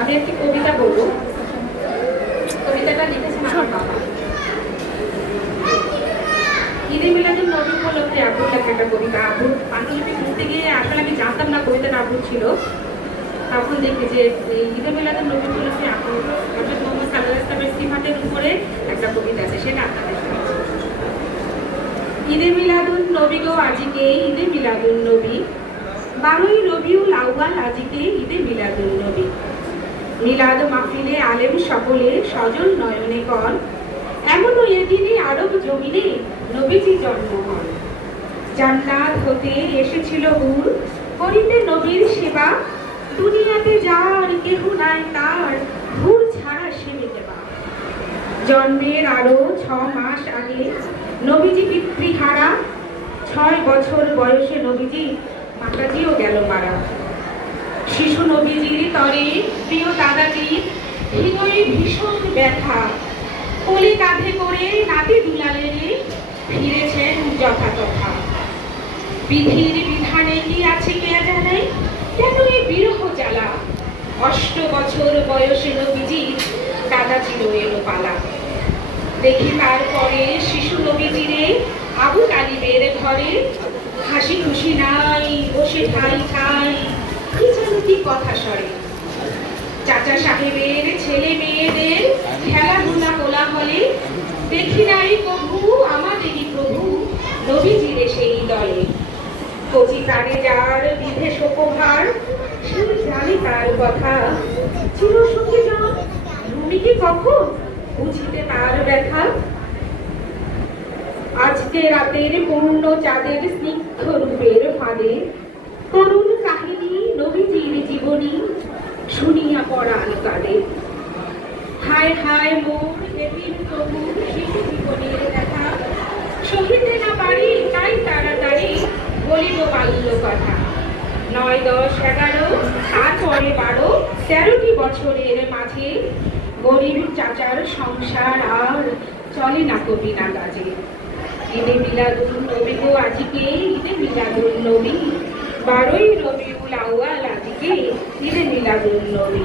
আমি একটি কবিতা বলবো। কবিতাটা লিখেছেন আমার বাবা। ঈদে মিলাদুন নবী উপলক্ষে আব্বুর লেখা একটা কবিতা। আব্বুর পাণ্ডুলিপি পড়তে গিয়ে আসলে আমি জানতাম না কবিতাটা আব্বুর ছিল। তখন দেখি যে ঈদে মিলাদুন নবী উপলক্ষে আব্বুর হযরত মুহাম্মদ সাল্লাল্লাহু আলাইহি ওয়াসাল্লামের সিফাতের উপরে একটা কবিতা আছে, সেটা আপনাদের শোনাচ্ছি। ঈদে মিলাদুন নবী গো আজিকে ঈদে মিলাদুন নবী, 12ই রবিউল আউয়াল আজিকে ঈদে মিলাদুন নবী। মিলাদ মাহফিলে আলেম সকলে সজল নয়নে কর, এমনও এদিনে আরব জমিনে নবীজি জন্ম হন। জান্নাত হতে এসেছিল হুর, করিতে নবীর সেবা, দুনিয়াতে যার কেহ নাই তার হুর ছাড়া সে মেটেবা। জন্মের আরো 6 মাস আগে নবীজি পিতৃহারা, 6 বছর বয়সে নবীজি মাতাজিও গেল মারা। শিশু নবীজির তরে প্রিয় দাদাজির হৃদয়ে ভীষণ ব্যথা, কোলে কাঁধে করে নাতি দুলালেরে ফিরেছেন যথাতথা। বিধির বিধানে কি আছে কে জানে, কেন এই বিরহ জ্বালা, 8 বছর বয়সে নবীজি দাদাজিরও এলো পালা। দেখি তারপরে শিশু নবীজিরে আবু তালিবের ঘরে, হাসি খুশি নাই বসে ঠাই ঠাই, কি যেন কি কথা সরে। চাচা সাহেবের ছেলে মেয়েদের খেলাধুলা কোলাহলে, দেখি নাই প্রভু আমাদেরই প্রভু নবীজিরে সেই দলে। কচি কানে যার বিধে শোকভার, সে জানে তার কথা, চিরসুখী জন ভূমিকে কখন বুঝিতে তার ব্যথা। আজকে রাতের পূর্ণ চাঁদের স্নিগ্ধ রূপের ফাঁদে, করুণ কাহিনী নবীজির জীবনী শুনিয়া পরাণ কাঁদে। হায় হায় মোর এতিম প্রভু শিশু জীবনের ব্যথা, সহিতে না পারি তাই তাড়াতাড়ি বলিব বাল্য কথা। 9, 10, 11 তারপরে 12, 13টি বছরের মাঝে গরিব চাচার সংসার আর চলে না কবি না কাজে। ঈদে মিলাদুন নবী গো আজিকে ঈদে মিলাদুন নবী, 12ই রবিউল আউয়াল আজিকে ঈদে মিলাদুন নবী।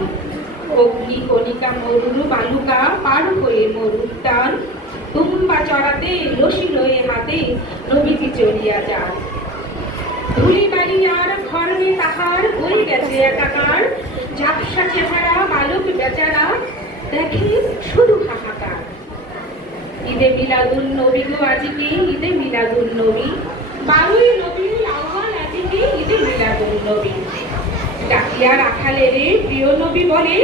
অগ্নি কণিকা মরুর বালুকা পার হয়ে মরুর টান, দুম্বা চড়াতে রশি লয়ে হাতে নবীজি চলিয়া যান। ধুলি বাড়ি আর ঘর নে তাহার হয়ে গেছে একাকার, ঝাপসা চেহারা বালক বেচারা দেখে শুধু হাহাকার। ঈদে মিলাদুন নবী গো আজিকে ঈদে মিলাদুন নবী, 12ই রবিউল আউয়াল আজিকে ঈদে মিলাদুন নবী। ডাকিয়া রাখালে রে প্রিয় নবী বলে,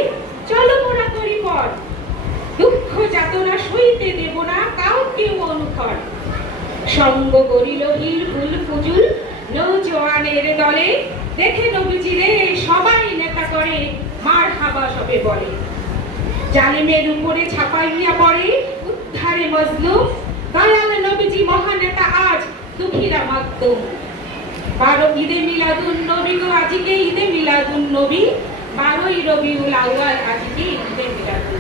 চলো মোরা করি পর, দুঃখ যাতনা সইতে দেব না কাউকে অনুকর। সঙ্গ করিল হির ফুল ফুজুল নৌজওয়ানের দলে, দেখে নবীজি রে সবাই নেতা করে মারহাবা সবে বলে। জালিমের উপরে ছাপাইয়া পড়ে উদ্ধারে মজলুম, দয়াল নবীজি মহানেতা আজ দুঃখীরা মাধ্যম। 12 ঈদে মিলাদুন নবী গো আজিকে ঈদে মিলাদুন নবী, 12ই রবিউল আউয়াল আজিকে ঈদে মিলাদুন